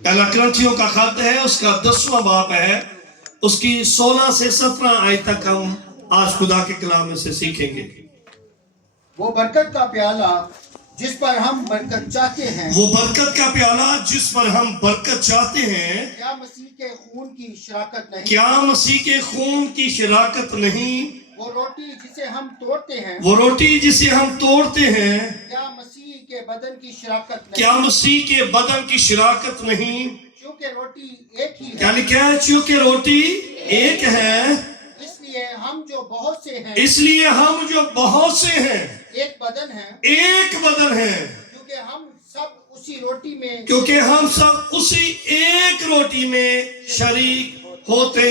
پہلا کرنتھیوں کا خط ہے، اس کا 10واں باب ہے، اس کی 16 سے 17 آیت تک ہم آج خدا کے کلام میں سے سیکھیں گے۔ وہ برکت کا پیالہ جس پر ہم برکت چاہتے ہیں، وہ برکت کا پیالہ جس پر ہم برکت چاہتے ہیں، کیا مسیح کے خون کی شراکت نہیں؟ کیا مسیح کے خون کی شراکت نہیں؟ وہ روٹی جسے ہم توڑتے ہیں، وہ روٹی جسے ہم توڑتے ہیں، کیا مسیح کے بدن کی شراکت نہیں؟ کیا مسیح کے بدن کی شراکت نہیں؟ چونکہ روٹی ایک ہی کیا ہے، لکھا ہے؟ چونکہ روٹی ایک ہے، اس لیے ہم جو بہت سے ہیں اس لیے ہم جو بہت سے ہیں ایک بدن ہیں، ایک بدن ہیں، کیونکہ ہم سب اسی روٹی میں کیونکہ ہم سب اسی ایک روٹی میں شریک ہوتے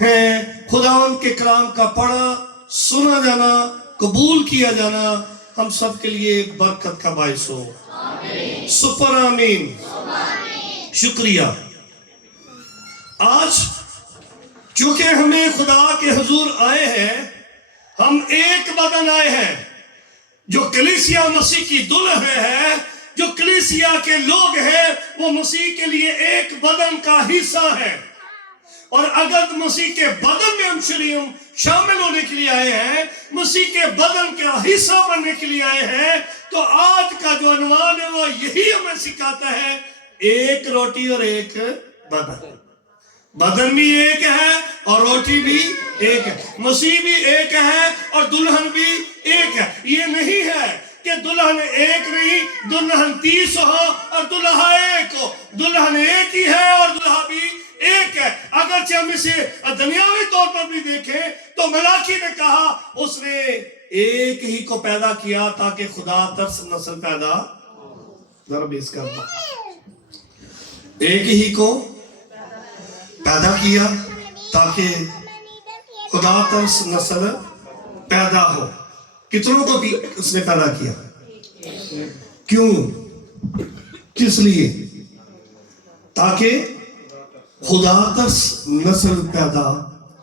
ہیں۔ خداوند کے کلام کا پڑھا، سنا جانا، قبول کیا جانا ہم سب کے لیے برکت کا باعث ہو۔ سپر آمین۔ شکریہ۔ آج چونکہ ہمیں خدا کے حضور آئے ہیں، ہم ایک بدن آئے ہیں۔ جو کلیسیا مسیح کی دلہن ہے، جو کلیسیا کے لوگ ہیں، وہ مسیح کے لیے ایک بدن کا حصہ ہے۔ اور اگر مسیح کے بدن میں ہم شامل ہونے کے لیے آئے ہیں، مسیح کے بدن کا حصہ بننے کے لیے آئے ہیں، تو آج کا جو عنوان ہے وہ یہی ہمیں سکھاتا ہے، ایک روٹی اور ایک بدن۔ بدن بھی ایک ہے اور روٹی بھی ایک ہے، مسیح بھی ایک ہے اور دلہن بھی ایک ہے۔ یہ نہیں ہے کہ دلہن ایک نہیں، دلہن 30 ہو اور دلہا ایک ہو۔ دلہن ایک ہی ہے اور دلہا بھی ایک ہے۔ اگرچہ ہم اسے دنیاوی طور پر بھی دیکھیں تو ملاکی نے کہا اس نے ایک ہی کو پیدا کیا تاکہ خدا ترس نسل پیدا ضرب اس کا ایک ہی کو پیدا کیا تاکہ خدا ترس نسل پیدا ہو۔ کتنوں کو بھی اس نے پیدا کیا؟ کیوں؟ کس لیے؟ تاکہ خدا ترس نسل پیدا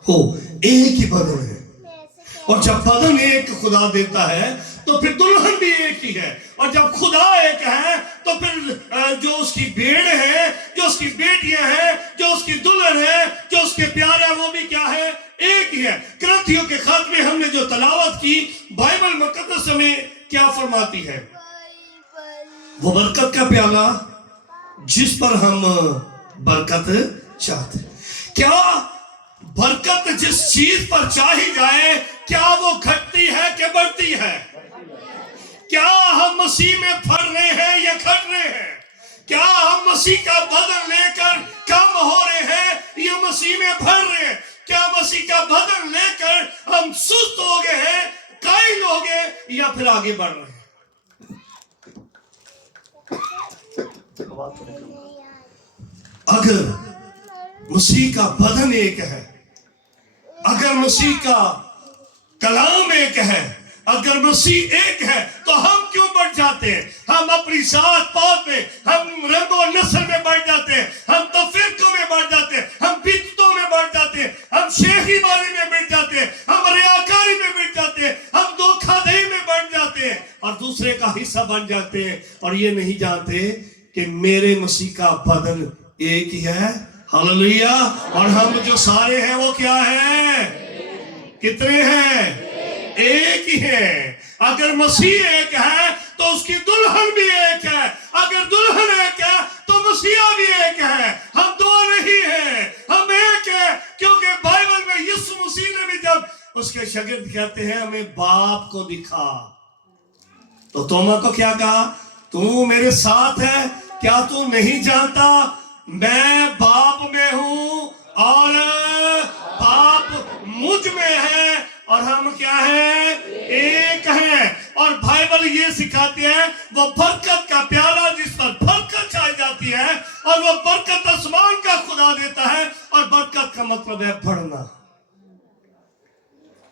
ہو۔ ایک ہی بدن ہے، اور جب بدن ایک خدا دیتا ہے تو پھر دلہن بھی ایک ہی ہے، اور جب خدا ایک ہے تو پھر جو اس کی بھیڑ ہے، جو اس کی بیٹیاں ہیں، جو اس کی دلہن ہے، جو اس کے پیارے ہیں، وہ بھی کیا ہے؟ ایک ہی ہے۔ کرنتھیوں کے خط میں ہم نے جو تلاوت کی، بائبل مقدس میں کیا فرماتی ہے؟ وہ برکت کا پیالہ جس پر ہم برکت چاہتے ہیں۔ کیا برکت جس چیز پر چاہی جائے، کیا وہ گھٹتی ہے کہ بڑھتی ہے؟ کیا ہم مسیح میں پھر رہے ہیں یا گھٹ رہے ہیں؟ کیا ہم مسیح کا بدن لے کر کم ہو رہے ہیں یا مسیح میں بڑھ رہے ہیں؟ کیا مسیح کا بدن لے کر ہم سست ہو گئے ہیں، قائل ہو گئے، یا پھر آگے بڑھ رہے ہیں؟ اگر مسیح کا بدن ایک ہے، اگر مسیح کا کلام ایک ہے، اگر مسیح ایک ہے، تو ہم کیوں بڑھ جاتے ہیں؟ ہم اپنی ذات پات میں، ہم رنگ و نسل میں بڑھ جاتے ہیں، ہم تفرقوں میں بڑھ جاتے ہیں، ہم بدعتوں میں بڑھ جاتے ہیں، ہم شیخی بازی میں بڑھ جاتے ہیں، ہم ریاکاری میں بڑھ جاتے ہیں، ہم دھوکہ دہی میں بڑھ جاتے ہیں اور دوسرے کا حصہ بن جاتے ہیں، اور یہ نہیں جانتے کہ میرے مسیح کا بدن ایک ہی ہے۔ ہاللویا۔ اور ہم جو سارے ہیں وہ کیا ہیں؟ کتنے ہیں؟ ایک ہی ہے۔ اگر مسیح ایک ہے تو اس کی دلہن بھی ایک ہے، اگر دلہن ایک ہے تو مسیح بھی ایک ہے۔ ہم دو نہیں ہیں، ہم ایک ہے، کیونکہ بائبل میں یسوع مسیح نے بھی جب اس کے شاگرد کہتے ہیں ہمیں باپ کو دکھا، تو توما کو کیا کہا؟ تو میرے ساتھ ہے، کیا تو نہیں جانتا میں باپ میں ہوں اور باپ مجھ میں ہے، اور ہم کیا ہیں؟ ایک ہیں۔ اور بائبل یہ سکھاتی ہے وہ برکت کا پیالہ جس پر برکت چاہی جاتی ہے، اور وہ برکت آسمان کا خدا دیتا ہے، اور برکت کا مطلب ہے بڑھنا۔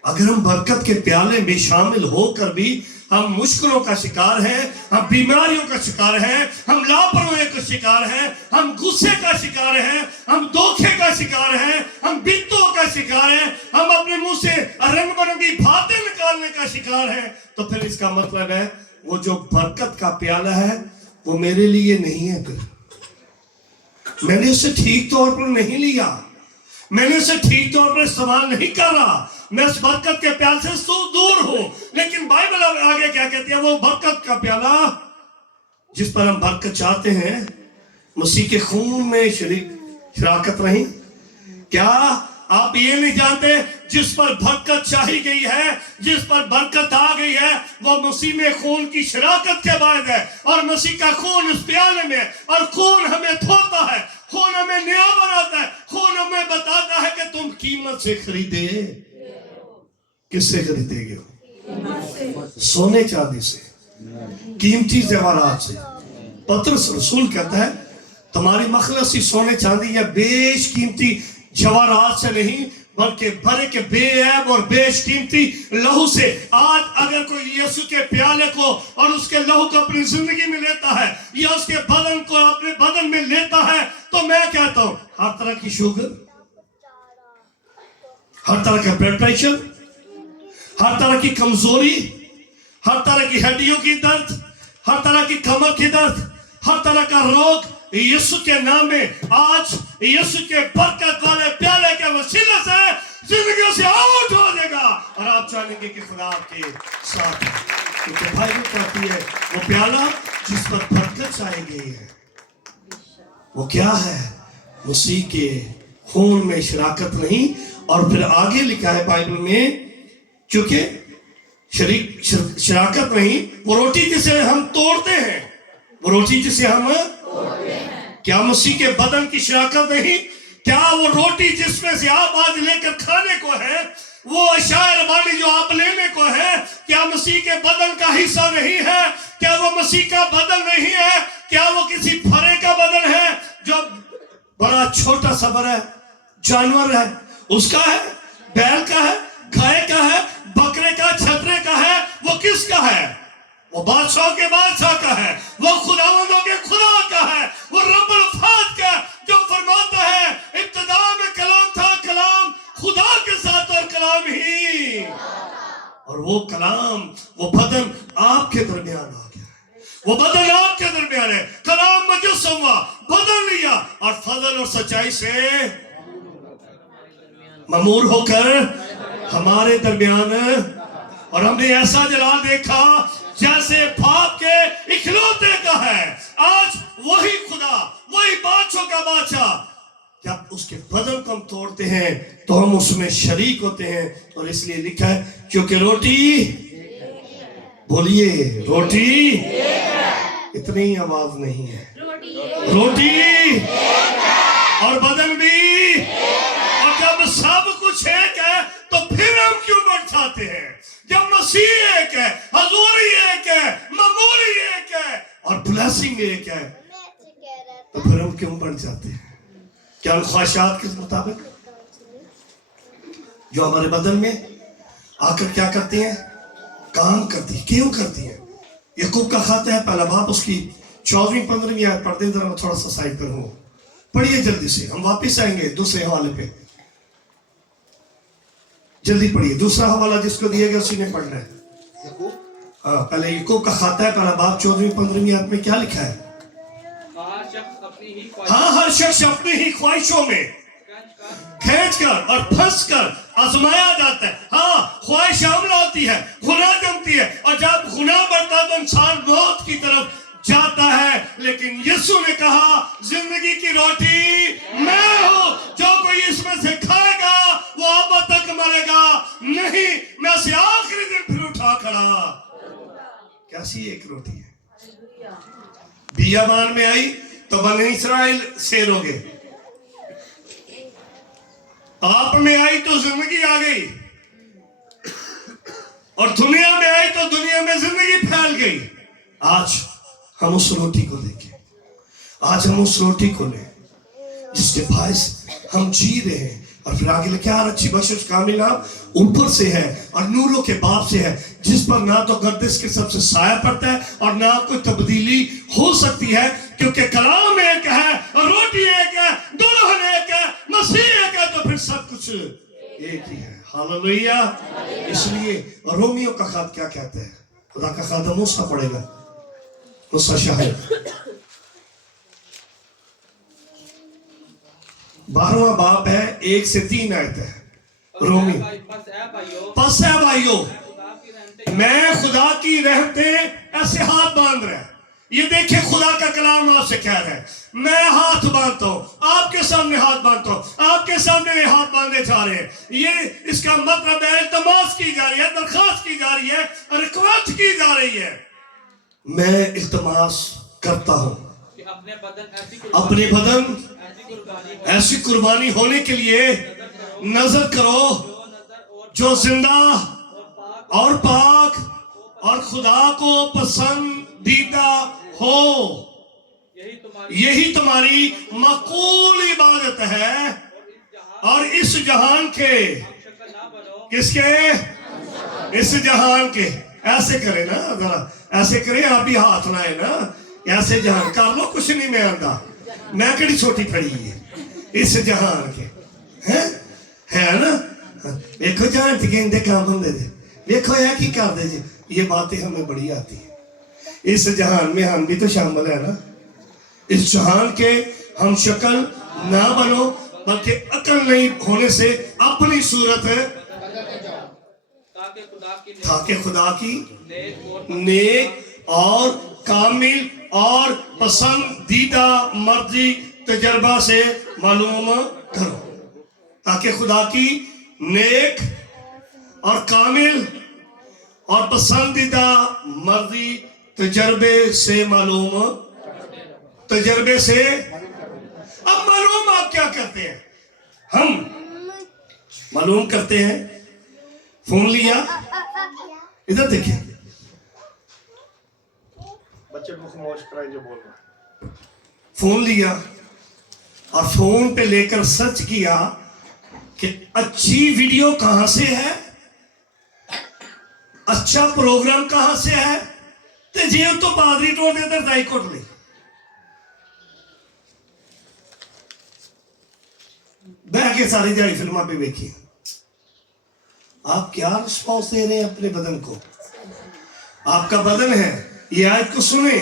اگر ہم برکت کے پیالے میں شامل ہو کر بھی ہم مشکلوں کا شکار ہیں، ہم بیماریوں کا شکار ہیں، ہم لاپرواہی کا شکار ہیں، ہم غصے کا شکار ہیں، ہم دھوکے کا شکار ہیں، ہم بدعتوں کا شکار ہیں، ہم اپنے منہ سے رنگ برنگی باتیں نکالنے کا شکار ہیں، تو پھر اس کا مطلب ہے وہ جو برکت کا پیالہ ہے وہ میرے لیے نہیں ہے۔ پھر मैंने इसे ठीक तौर पर नहीं लिया, मैंने इसे ठीक तौर पर इस्तेमाल नहीं कर रहा, मैं इस बरकत के प्याल से दूर हूं। लेकिन बाइबल आगे क्या कहती है? वो बरकत का प्याला जिस पर हम बरकत चाहते हैं, मसीह के खून में शराकत नहीं। क्या आप ये नहीं जानते जिस पर बरकत चाही गई है, जिस पर बरकत आ गई है, वो मसीह में खून की शराकत के बाद है। और मसीह का खून उस प्याले में, और खून हमें धोता है, खून हमें नया बनाता है, खून हमें बताता है कि तुम कीमत से खरीदे। किससे खरीदेगे हो? सोने चांदी से, कीमती जेवरात से। पतरस रसूल कहता है तुम्हारी मखलसी सोने चांदी या बेश कीमती जवाहरात से नहीं, बल्कि भरे के बेऐब और बेश कीमती लहू से। आज अगर कोई यीशु के प्याले को और उसके लहू को अपनी जिंदगी में लेता है, या उसके बदन को अपने बदन में लेता है, तो मैं कहता हूं हर तरह की शुगर, हर तरह का ब्लड प्रेशर, हर तरह की कमजोरी, हर तरह की हड्डियों की दर्द, हर तरह की कमर की दर्द, हर तरह का रोग यीशु के नाम में आज यीशु के बरकत वाले प्याले के वसीले से जिंदगी से आउट हो जाएगा। और आप जानेंगे कि खुदा आपके साथ है, क्योंकि बाइबल कहती है वो प्याला जिस पर बरकत छाई गई है, वो क्या है? मसीह के खून में शराकत नहीं। और फिर आगे लिखा है बाइबल में, क्योंकि शराकत नहीं, वो रोटी जिसे हम तोड़ते हैं, वो रोटी जिसे हम क्या मसीह के बदन की शराकत नहीं? क्या वो रोटी जिसमें से आप आज लेकर खाने को है, वो अशायर वाली जो आप लेने को है, क्या मसीह के बदन का हिस्सा नहीं है? क्या वो मसीह का बदन नहीं है? क्या वो किसी फरे का बदन है जो बड़ा छोटा सा बड़ा जानवर है उसका है, बैल का है, गाय का है, बकरे का, छतरे का है? वो किसका है? वो बादशाह के बादशाह का है, वो खुदावंदों के खुदा का है, वो रब्बुल फात का, जो फरमाता है इब्तिदा में कलाम था, कलाम खुदा के साथ और कलाम ही, और वो कलाम, वो बदन आपके दरमियान आ गया है, वो बदन आपके दरमियान है। कलाम मुजस्सम हुआ, बदन लिया, और फजल और सच्चाई से ममूर होकर हमारे दरमियान। और हमने ऐसा जलाल देखा जैसे बाप के इखलौते का है। आज वही खुदा, वही बादशाह का बादशाह, जब उसके बदन को हम तोड़ते हैं तो हम उसमें शरीक होते हैं। और इसलिए लिखा है क्योंकि रोटी, बोलिए रोटी, इतनी आवाज नहीं है, रोटी और बदन भी। और जब सब कुछ एक है तो फिर हम क्यों बढ़ जाते हैं? जब मसीह एक है, हजूरी एक है, ममूरी एक है और ब्लेसिंग एक है, तो फिर हम क्यों बढ़ जाते हैं? क्या ख्वाहिशात के मुताबिक जो हमारे बदन में आकर क्या करती हैं? काम करती है। क्यों करती है? याकूब का खत है पहला बाब, उसकी 14वीं 15वीं आयत पढ़ते हैं। जरा मैं थोड़ा सा साइड पर हूं, पढ़िए जल्दी से, हम वापिस आएंगे दूसरे हवाले पे। जल्दी पढ़िए, दूसरा हवाला जिसको दिया गया उसी ने पढ़ना है। हाँ, पहले याकूब का खाता है पहला बाब 14वीं 15वीं आयत में क्या लिखा है? हाँ, हर शख्स अपनी ही ख्वाहिशों में खींचकर और फंसकर आजमाया जाता है। हाँ, ख्वाहिश हमला होती है, गुनाह जमती है, और जब गुनाह बढ़ता है तो इंसान मौत की तरफ जाता है। लेकिन यीशु ने कहा जिंदगी की रोटी मैं हूं, जो कोई इसमें से खाएगा वो अब तक मरेगा नहीं, मैं से आखिरी दिन फिर उठा खड़ा। कैसी एक रोटी है? बियाबान में आई तो बनी इस्राइल शेर हो गए, आप में आई तो जिंदगी आ गई, और दुनिया में आई तो दुनिया में जिंदगी फैल गई। आज हम उस रोटी को लेके, आज हम उस रोटी को ले जिसके बायस हम जी रहे हैं। और फिर आगे लिखा है अच्छी बख्शिश कामिल नाम ऊपर से है और नूरों के बाप से है, जिस पर ना तो गर्दिश के सबसे साया पड़ता है और ना कोई तब्दीली हो सकती है, क्योंकि कलाम एक है, रोटी एक है, दुल्हन एक है, मसीह एक है, तो फिर सब कुछ एक ही है। हालेलुया। इसलिए रोमियो का खात क्या कहते हैं? खुदा का खादा मूसा पड़ेगा, मूसा शाहिद 12वां बाप है 1 से 3 आयत है रोमी। पस है भाइयों मैं खुदा की रहमते ऐसे हाथ बांध रहा है। ये देखिए खुदा का कलाम आपसे कह रहा है मैं हाथ बांधता हूं, आपके सामने हाथ बांधता हूं, आपके सामने ये हाथ बांधे जा रहे हैं। ये इसका मतलब है इल्तमास की जा रही है, दरखास्त की जा रही है, रिक्वेस्ट की जा रही है। मैं इल्तमास करता हूं अपने बदन ऐसी कुर्बानी होने के लिए नजर करो जो जिंदा और पाक और खुदा को पसंदीदा हो। यही तुम्हारी मकबूल इबादत है और इस जहान के किसके इस जहान के ऐसे करे ना जरा ऐसे करे आप भी हाथ लाए ना ऐसे जहान कर लो कुछ नहीं मैं आंदा मैं कड़ी छोटी खड़ी है इस जहान के है ना देखो जहान कहते काम होंगे देखो यह की कर दे जी ये बातें हमें बड़ी आती है। इस जहान में हम भी तो शामिल है ना। इस जहान के हम शक्ल ना बनो बल्कि अकल नहीं होने से अपनी सूरत है ताकि खुदा की नेक और कामिल और पसंदीदा मर्जी तजर्बा से मालूम करो। ताकि खुदा की नेक और कामिल और पसंदीदा मर्जी तजर्बे से मालूम तजर्बे से। अब मालूम आप क्या करते हैं? हम मालूम करते हैं फोन लिया इधर देखिए बच्चे को खामोश कराएं जो बोल रहा है। फोन लिया और फोन पे लेकर सर्च किया कि अच्छी वीडियो कहां से है, अच्छा प्रोग्राम कहां से है, ते जे तो बादरी टोड़ दे दाई कोट ली बह के सारी दिहाड़ी फिल्मा पे देखी। आप क्या रिस्पॉन्स दे रहे हैं अपने बदन को? आपका बदन है ये आयत को सुने।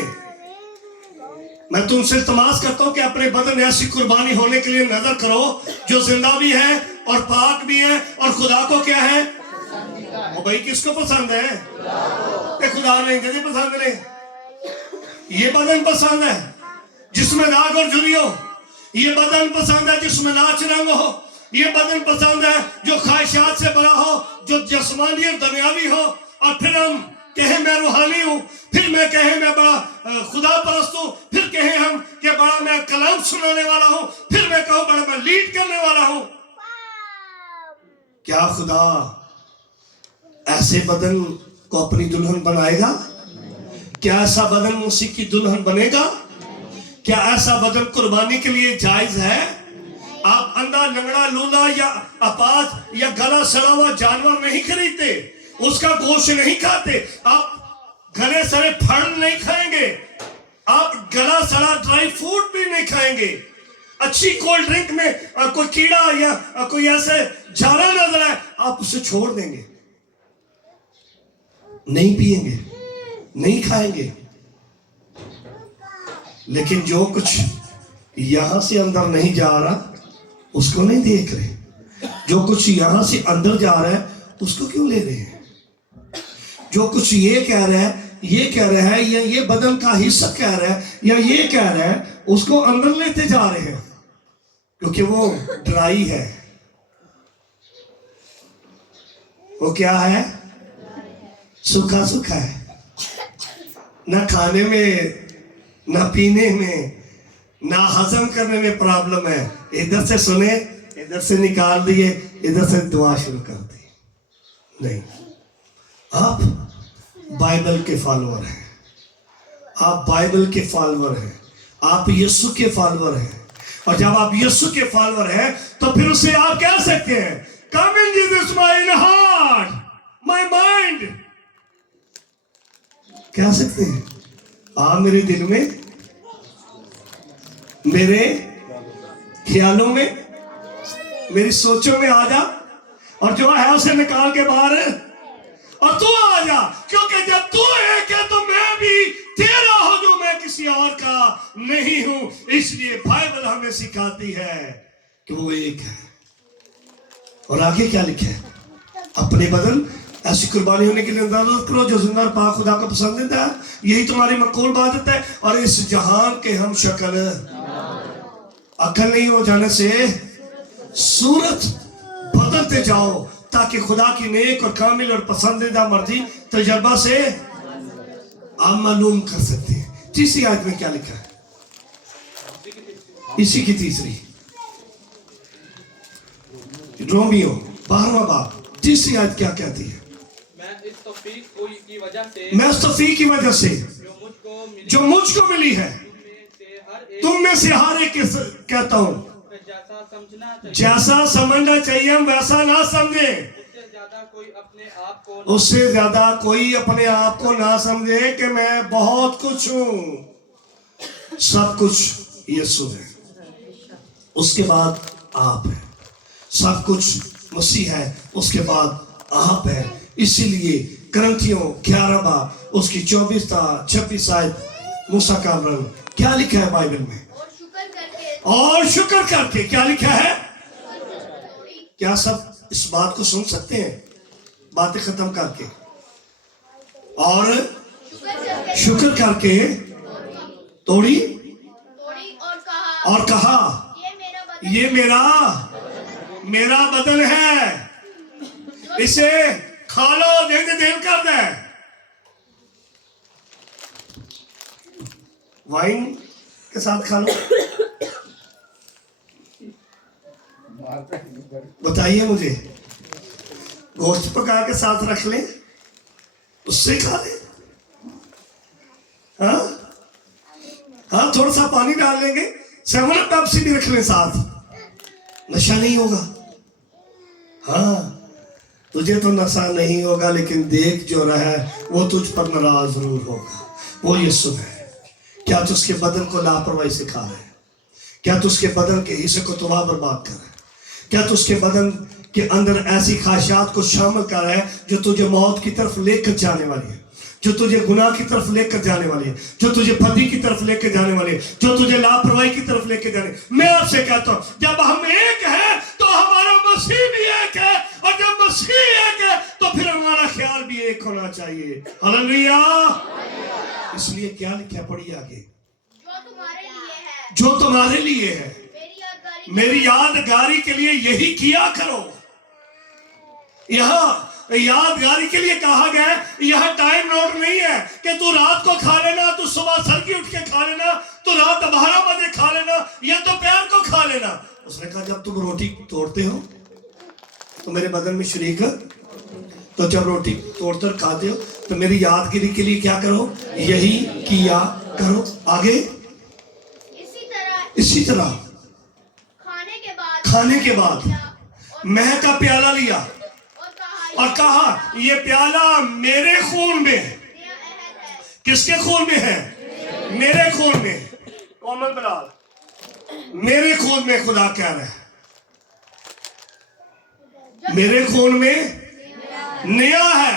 मैं तुमसे इल्तमास करता हूं कि अपने बदन ऐसी कुर्बानी होने के लिए नजर करो जो जिंदा भी है और पाक भी है और खुदा को क्या है वो भाई किसको पसंद है? खुदा नहीं कहते पसंद नहीं। ये बदन पसंद है जिसमें दाग और झुर्री हो। ये बदन पसंद है जिसमें नाच रंग हो। ये बदन पसंद है जो ख्वाहिशात से भरा हो, जो जिस्मानी और दुनियावी हो। और फिर हम कहें मैं रूहानी हूं, फिर मैं कहें मैं बड़ा खुदा परस्त हूं, फिर कहें हम कि बड़ा मैं कलाम सुनाने वाला हूं, फिर मैं कहूं बड़ा मैं लीड करने वाला हूं। क्या खुदा ऐसे बदन को अपनी दुल्हन बनाएगा? क्या ऐसा बदन मसीह की दुल्हन बनेगा? क्या ऐसा बदन कुर्बानी के लिए जायज है? आप अंधा लंगड़ा लूला या अपाज या गला सड़ा हुआ जानवर नहीं खरीदते, उसका गोश्त नहीं खाते, आप गले सड़े फल नहीं खाएंगे, आप गला सड़ा ड्राई फ्रूट भी नहीं खाएंगे। अच्छी कोल्ड ड्रिंक में कोई कीड़ा या कोई ऐसे झाला नजर आए आप उसे छोड़ देंगे, नहीं पिएंगे, नहीं खाएंगे। लेकिन जो कुछ यहां से अंदर नहीं जा रहा उसको नहीं देख रहे, जो कुछ यहां से अंदर जा रहा है उसको क्यों ले रहे हैं? जो कुछ ये कह रहा है, ये कह रहा है, या ये बदन का हिस्सा कह रहा है, या ये कह रहा है, उसको अंदर लेते जा रहे हैं क्योंकि वो ड्राई है। वो क्या है? सूखा सूखा है। ना खाने में, ना पीने में, ना हजम करने में प्रॉब्लम है। इधर से सुने, इधर से निकाल दिए, इधर से दुआ शुरू कर दी। नहीं, आप बाइबल के फॉलोअर हैं, आप बाइबल के फॉलोअर हैं, आप यीशु के फॉलोअर हैं। और जब आप यीशु के फॉलोअर हैं तो फिर उसे आप कह सकते हैं come in Jesus my heart my mind. कह सकते हैं आप मेरे दिल में, मेरे ख्यालों में, मेरी सोचों में आ जा और जो है उसे निकाल के बाहर और तू आ जा। क्योंकि जब तू एक है तो मैं भी तेरा हूं जो मैं किसी और का नहीं हूं। इसलिए बाइबल हमें सिखाती है कि वो एक है। और आगे क्या लिखा है? अपने बदन ऐसी कुर्बानी होने के लिए अंदाज़ करो जो जिंदा और पाक खुदा को पसंदीदा है, यही तुम्हारी मकबूल इबादत है। और इस जहान के हम शक्ल अकल नहीं हो जाने से सूरत बदलते जाओ, ताकि खुदा की नेक और कामिल और पसंदीदा मर्जी तजर्बा से आप मालूम कर सकते हैं। तीसरी आयत में क्या लिखा है? इसी की तीसरी, रोमियो 12वां बाब, तीसरी आयत क्या कहती है? मैं इस तौफीक की वजह से मैं उस तौफीक की वजह से जो मुझको मिली है तुम में से हर एक कहता हूं, जैसा समझना चाहिए हम वैसा ना समझे, उससे ज्यादा कोई अपने आप को ना समझे कि मैं बहुत कुछ हूं। सब कुछ यीशु है, उसके बाद आप है। सब कुछ मसीह है, उसके बाद आप है। इसीलिए करंथियों 11 बाब उसकी 24-26 आयत मूसा का वर्णन क्या लिखा है बाइबल में? और शुक्र करके क्या लिखा है? क्या सब इस बात को सुन सकते हैं बातें खत्म करके? और शुक्र करके तोड़ी और कहा ये मेरा बदन है, इसे खा लो, देन कर दे। वाइन के साथ खा लो, बताइए मुझे। गोश्त पका के साथ रख लें, उससे खा लें। हाँ, थोड़ा सा पानी डाल लेंगे, 7 पेप्सी भी रख लें साथ, नशा नहीं होगा। हाँ, तुझे तो नशा नहीं होगा, लेकिन देख जो रहा है वो तुझ पर नाराज जरूर होगा। वो यीशु है। क्या तू उसके बदन को लापरवाही से खा रहा है? क्या तू उसके बदन के हिस्से को तबाह बर्बाद कर रहा है? क्या तू उसके बदन के अंदर ऐसी ख्वाहिशात को शामिल कर रहा है जो तुझे मौत की तरफ लेकर जाने वाली है, जो तुझे गुनाह की तरफ लेकर जाने वाली है, जो तुझे बदी की तरफ लेकर जाने वाली है, जो तुझे लापरवाही की तरफ लेकर जाने? मैं आपसे कहता हूं, जब हम एक हैं तो हमारा मसीह भी एक है, और जब मसीह एक है तो फिर हमारा ख्याल भी एक होना चाहिए। हालेलुया। इसलिए क्या लिखा? पढ़िए आगे। जो तुम्हारे लिए है मेरी यादगारी के लिए यही किया करो। यहाँ यादगारी के लिए कहा गया है, यह टाइम नोट नहीं है कि तू रात को खा लेना, तू सुबह सड़की उठ के खा लेना, तू रात 12 बजे खा लेना, या दोपहर को खा लेना। उसने कहा जब तुम रोटी तोड़ते हो तो मेरे बदन में शरीक, तो जब रोटी तोड़कर खाते हो तो मेरी यादगिरी के लिए क्या करो? यही किया करो। आगे इसी तरह खाने के बाद मह का प्याला लिया और कहा ये प्याला मेरे खून में। किसके खून में है? मेरे खून में। कोमल बलाल, मेरे खून में खुदा कह रहा है, मेरे खून में नया है,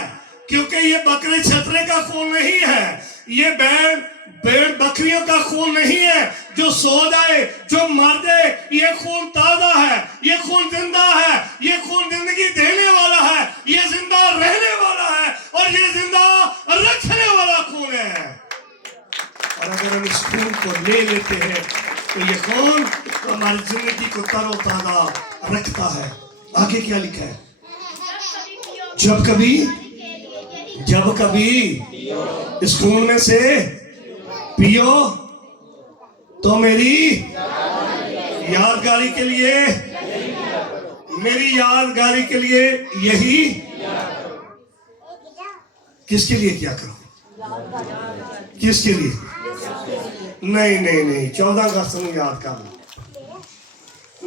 क्योंकि ये बकरे छतरे का खून नहीं है, ये भेड़ बकरियों का खून नहीं है जो सो जाए, जो मर जाए। ये खून ताजा है, ये खून जिंदा है, ये खून जिंदगी देने वाला है, ये जिंदा रहने वाला है, और ये जिंदा रखने वाला खून है। और अगर हम इस खून को ले लेते हैं तो ये खून तो हमारी जिंदगी को तरोताजा रखता है। आगे क्या लिखा है? जब कभी इस खून में से पियो तो मेरी यादगारी के लिए, मेरी यादगारी के लिए यही। किसके लिए क्या करो? किसके लिए? नहीं, 14 अगस्त को याद कर लो,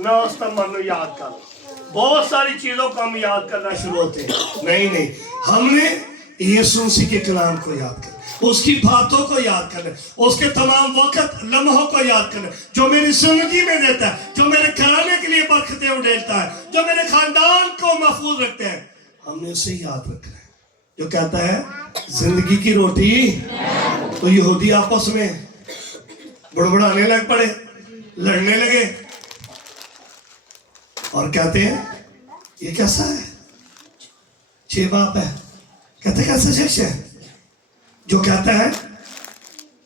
9 सितंबर को याद कर लो। बहुत सारी चीजों को हम याद करना शुरू होते हैं। नहीं, हमने यीशु मसीह के कलाम को याद करना, उसकी बातों को याद करना, उसके तमाम वक्त लम्हों को याद करना, जो मेरी जिंदगी में देता है, जो मेरे घराने के लिए बरकतें उड़ेलता है, जो मेरे खानदान को महफूज रखते हैं। हमने उसे याद रखना है जो कहता है जिंदगी की रोटी। तो यहूदी आपस में बुड़बुड़ाने लग पड़े, लड़ने लगे। اور کہتے ہیں یہ کیسا ہے؟ 6 باپ ہے. کہتے کیسا شخص ہے جو کہتا ہے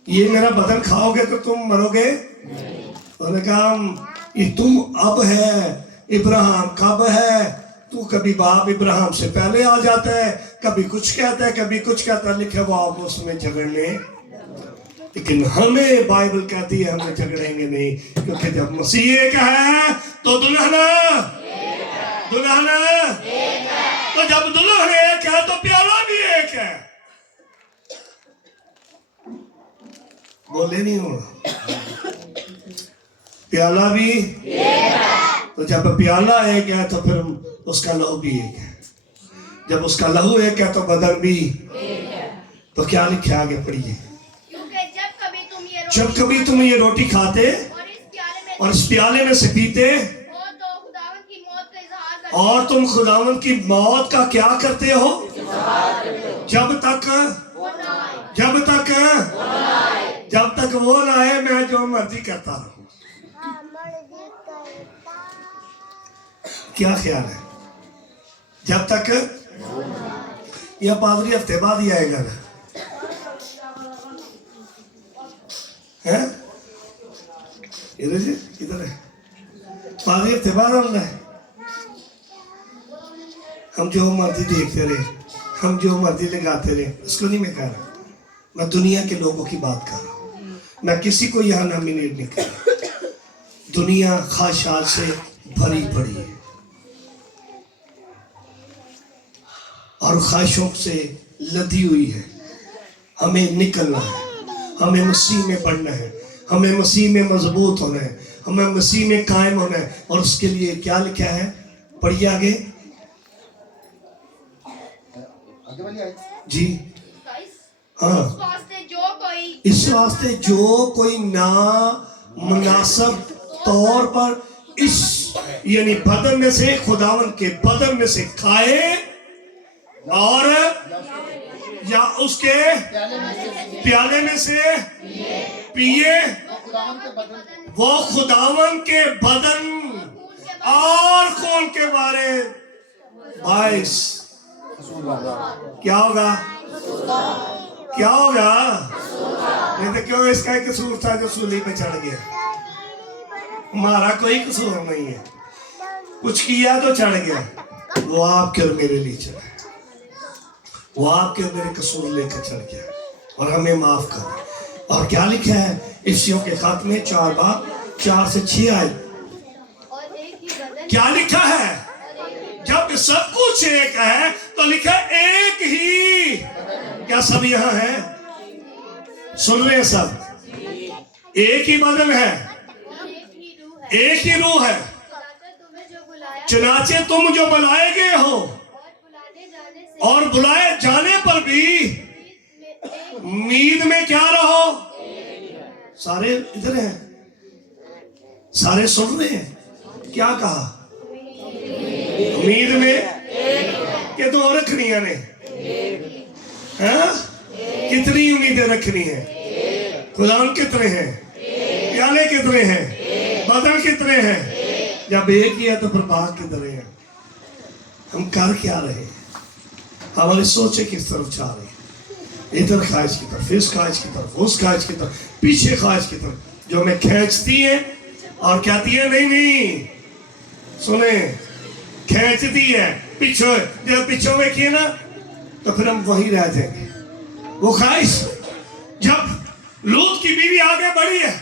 یہ میرا بدن کھاؤ گے تو تم مرو گے؟ انہوں نے کہا یہ تم اب ہے ابراہیم کب ہے؟ تو کبھی باپ ابراہیم سے پہلے آ جاتا ہے, کبھی کچھ کہتا ہے کبھی کچھ کہتا ہے. لکھے وہ آپس میں جھگڑنے, لیکن ہمیں بائبل کہتی ہے ہم جھگڑیں گے نہیں, کیونکہ جب مسیح ایک ہے تو دلہن تو جب دلہن ایک ہے تو پیالہ بھی ایک ہے. بولے نہیں ہو پیالہ بھی تو جب پیالہ ایک ہے تو پھر اس کا لہو بھی ایک ہے. جب اس کا لہو ایک ہے تو بدن بھی. تو کیا لکھا آگے پڑھیے. جب کبھی تم یہ روٹی کھاتے اور اس پیالے میں سے پیتے اور تم خداوند کی موت کا کیا کرتے ہو جب تک وہ نہ آئے. میں جو مرضی کرتا رہوں. کیا خیال ہے جب تک یا پادری ہفتے بعد ہی آئے گا نا؟ ادھر ہے پادری ہفتے بعد آنا ہے. ہم جو مرضی دیکھتے رہے, ہم جو مرضی لگاتے رہے, اس کو نہیں میں کہہ رہا. میں دنیا کے لوگوں کی بات کر رہا ہوں. میں کسی کو یہاں نامینیٹ نہیں کر رہا. دنیا خواہشات سے بھری پڑی ہے اور خواہشوں سے لدی ہوئی ہے. ہمیں نکلنا ہے, ہمیں مسیح میں بڑھنا ہے, ہمیں مسیح میں مضبوط ہونا ہے, ہمیں مسیح میں قائم ہونا ہے. اور اس کے لیے کیا لکھا ہے پڑھیے آگے جی. ہاں اس واسطے جو کوئی نامناسب طور پر اس یعنی بدن میں سے خداوند کے بدن میں سے کھائے اور یا اس کے پیالے میں سے پیے, وہ خداوند کے بدن اور خون کے بارے باعث کیا ہوگا نہیں تو کیوں اس کا ایک قصور تھا جو سولی پہ چڑھ گیا. ہمارا کوئی قصور نہیں ہے, کچھ کیا تو چڑھ گیا. وہ آپ کے اور میرے لیے چڑھا, وہ آپ کے اور میرے قصور لے کر چڑھ گیا اور ہمیں معاف کر. اور کیا لکھا ہے افسیوں کے خط میں 4 باب 4 سے 6 آیت. کیا لکھا ہے جب سب کچھ ایک ہے تو لکھا ایک ہی. کیا سب یہاں ہیں سن رہے ہیں سب؟ ایک ہی بدن ہے, ایک ہی روح ہے. چنانچہ تم جو بلائے گئے ہو اور بلائے جانے پر بھی امید میں کیا رہو. سارے ادھر ہیں, سارے سن رہے ہیں کیا کہا؟ امید میں کہ 2 رکھنیاں نے. کتنی امیدیں رکھنی ہیں؟ خداوند کتنے ہیں, پیالے کتنے ہیں, بدن کتنے ہیں؟ جب ایک ہی ہے تو پھر بات کدھر ہے؟ ہم کر کیا رہے ہیں؟ ہماری سوچیں کس طرف جا رہی ہیں؟ ادھر خواہش کی طرف, اس خواہش کی طرف, اس خواہش کی طرف, پیچھے خواہش کی طرف, جو ہمیں کھینچتی ہے اور کہتی ہے نہیں سنیں, کھینچتی ہے پیچھے. جب پیچھے دیکھیے نا تو پھر ہم وہیں رہ جائیں گے. وہ خواہش جب لوط کی بیوی آگے بڑھی ہے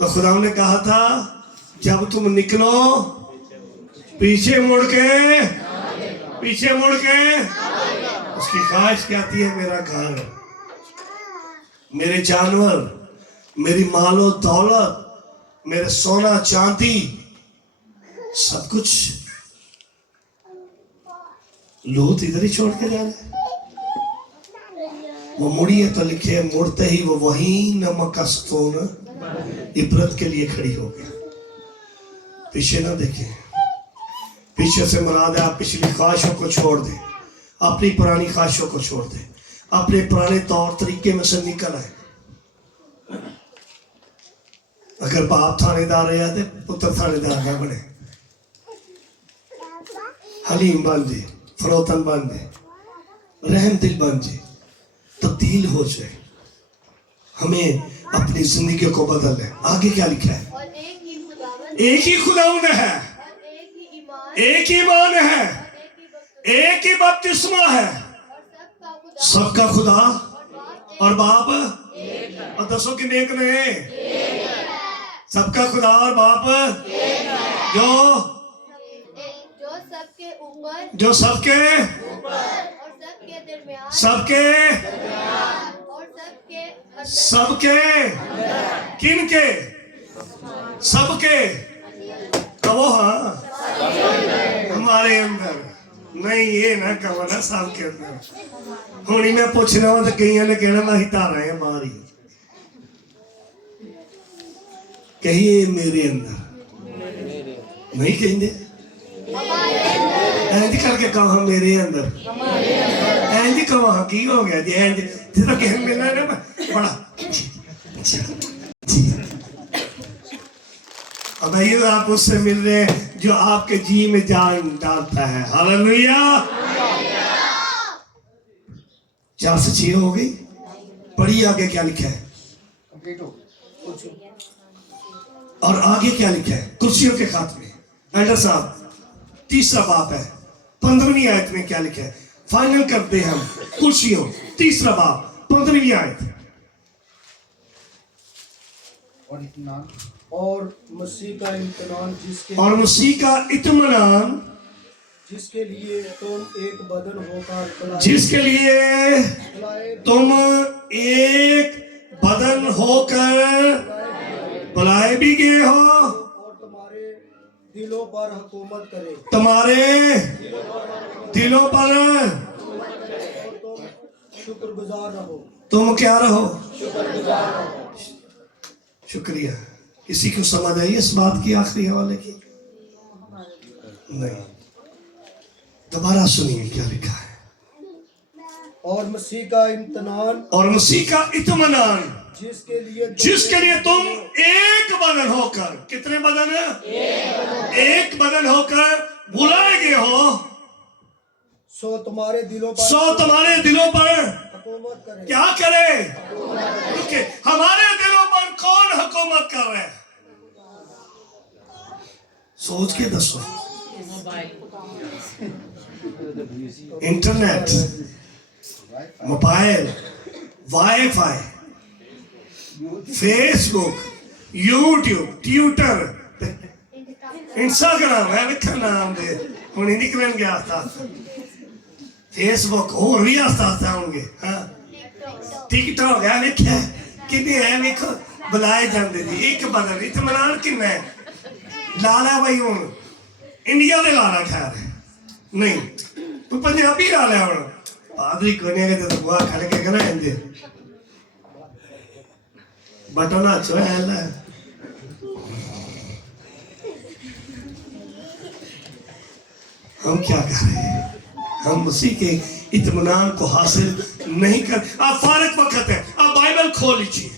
تو خدا نے کہا تھا جب تم نکلو پیچھے مڑ کے اس کی خواہش کہتی ہے میرا گھر, میرے جانور, میری مال و دولت, میرے سونا چاندی, سب کچھ. لوط ادھر ہی چھوڑ کے جا رہے. وہ مڑی ہے تو لکھے مڑتے ہی وہ وہیں نمک کا ستون عبرت کے لیے کھڑی ہو گیا. پیچھے نہ دیکھیں, پیچھے سے مراد ہے آپ پچھلی خواہشوں کو چھوڑ دیں, اپنی پرانی خواہشوں کو چھوڑ دیں, اپنے پرانے طور طریقے میں سے نکل آئے. اگر باپ تھانے دار ہے تو پتر تھانے دار نہ بنے. हलीम बन जाए, फरोतन बन जाए, रहम दिल बन जाए, तब्दील हो जाए, हमें अपनी जिंदगी को बदल है। आगे क्या लिखा है? और एक ही खुदावंद एक ही खुदावंद है, और एक ही ईमान एक ही ईमान है, और एक ही बपतिस्मा एक ही बपतिस्मा है, और सबका खुदा और बाप और बाप। और दसो कि नेक ने सबका खुदा और बाप जो सबके और सबके दरमियान सबके और सबके अंदर सबके किनके सबके कहो हाँ हमारे अंदर नहीं, ये ना कहो ना सबके अंदर। हुणी मैं पूछना वा तो कई ने कहना मैं धारा है बाहर ही, कहिए मेरे अंदर नहीं कहेंगे, इंज करके कहा मेरे अंदर, इंज कहा की हो गया जी, इंज जितना कह मिलना है ना बड़ा अब ये आप उससे मिल रहे हैं जो आपके जी में जान डालता है। हालेलुया। 4 से 6 हो गई, पढ़िए आगे क्या लिखा है। कंप्लीट हो कुछ और आगे क्या लिखा है कुर्सियों के खात्मे। एल्डर साहब 3रा बाप है, 15वीं आयत में क्या लिखा है, फाइनल करते हैं हम कुर्सियों। 3रा बाप 15वीं आयत। और इत्मीनान और मसीह का इम्तिहान और मसीह का इत्मीनान जिसके लिए तुम एक बदन होकर जिसके लिए तुम एक बदन होकर बुलाए भी गए हो और तुम्हारे दिलों पर हुकूमत करे, तुम्हारे दिलों पर और तुम शुक्रगुजार रहो। तुम क्या रहो, शुक्रिया। किसी को समझ आई इस बात की आखिरी हवाले की? नहीं, दोबारा सुनिए क्या लिखा है। और मसीह का इम्तिहान और मसीह का इत्मीनान जिसके लिए तुम एक बदन होकर, कितने बदन है? एक बदन होकर बुलाए गए हो, सो तुम्हारे दिलों पर हुकूमत करे। क्या करे? Okay, हमारे दिलों पर कौन हुकूमत कर रहे हैं? सोच के दसो। Internet, mobile, wifi, Facebook, YouTube, Twitter, Instagram है लिखा नाम दे हूँ निकलन गया था। फेसबुक और भी आस्ता होंगे। हाँ, टिकटॉक है लिखा कितने है लिखो बुलाए जाते जी। एक बदल इत्मीनान किन्ना है लाला भाई हूँ इंडिया दे लाला खैर नहीं तू पंजाबी ला लिया हूँ पादरी को नहीं कहते तो बुआ खाने के कहना है बटन अच्छो है ना। हम क्या कर रहे हैं? हम मसीह के इत्मीनान को हासिल नहीं कर। आप फारग वक्त है, आप बाइबल खोल लीजिए,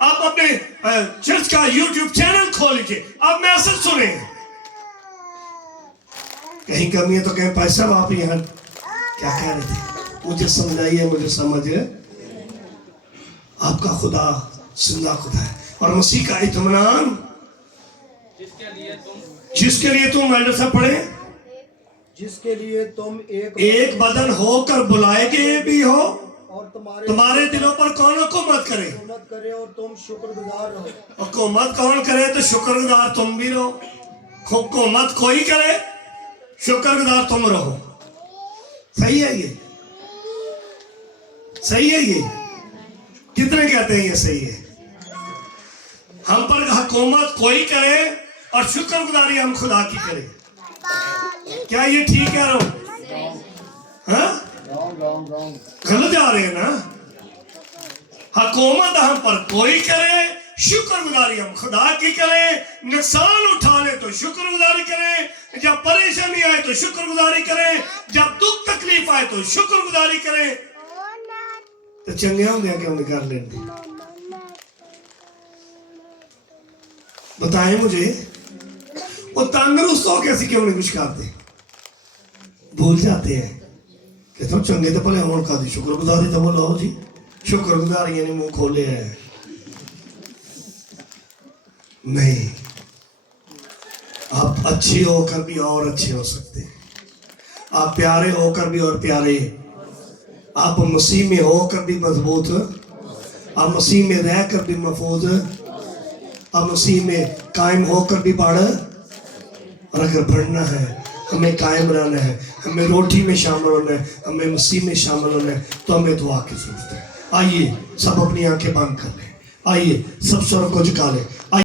आप अपने चर्च का यूट्यूब चैनल खोल लीजिए, आप मैसेज सुने। कहीं कमी है तो कहीं पैसा आप यहाँ क्या कह रहे थे? मुझे समझाइए, मुझे समझ। आपका खुदा जिंदा खुदा है और मसीह का इत्मीनान जिसके लिए तुम मेरे से पढ़े, जिसके लिए तुम एक बदन होकर बुलाए गए भी हो और तुम्हारे दिलों पर कौन हुकूमत करे? हुकूमत करे और तुम शुक्रगुजार रहो। हुकूमत कौन करे तो शुक्रगुजार तुम भी रहो। हुकूमत कोई करे शुक्रगुजार तुम रहो। सही है ये? सही है ये? कितने कहते हैं ये सही है? हम पर हुकूमत कोई करे और शुक्रगुजारी हम खुदा की करें। क्या ये ठीक है? हाँ, गलत जा रहे हैं ना। हुकूमत हम पर कोई करे, शुक्रगुजारी हम खुदा की करें। नुकसान उठाने तो शुक्रगुजारी करें, जब परेशानी आए तो शुक्रगुजारी करें, जब दुख तकलीफ आए तो शुक्रगुजारी करें। तो चंगे होंगे क्यों नहीं कर लेते? बताएं मुझे, वो तंदुरुस्त हो कैसे क्यों नहीं कुछ करते? भूल जाते हैं कि तुम चंगे तो भले होने का दी शुक्रगुजारी तो बोलो जी शुक्रगुजारी यानी मुंह खोले है नहीं आप अच्छे होकर भी और अच्छे हो सकते हैं आप प्यारे होकर भी और प्यारे आप मसीह में होकर भी मजबूत आप मसीह में रहकर भी महफूज आप मसीह में कायम होकर भी बढ़ और अगर बढ़ना है हमें कायम रहना है हमें रोटी में शामिल होना है हमें मसीह में शामिल होना है तो हमें दुआ की जरूरत है आइए सब अपनी आंखें बंद कर लें आइए सब स्वर को झुका लें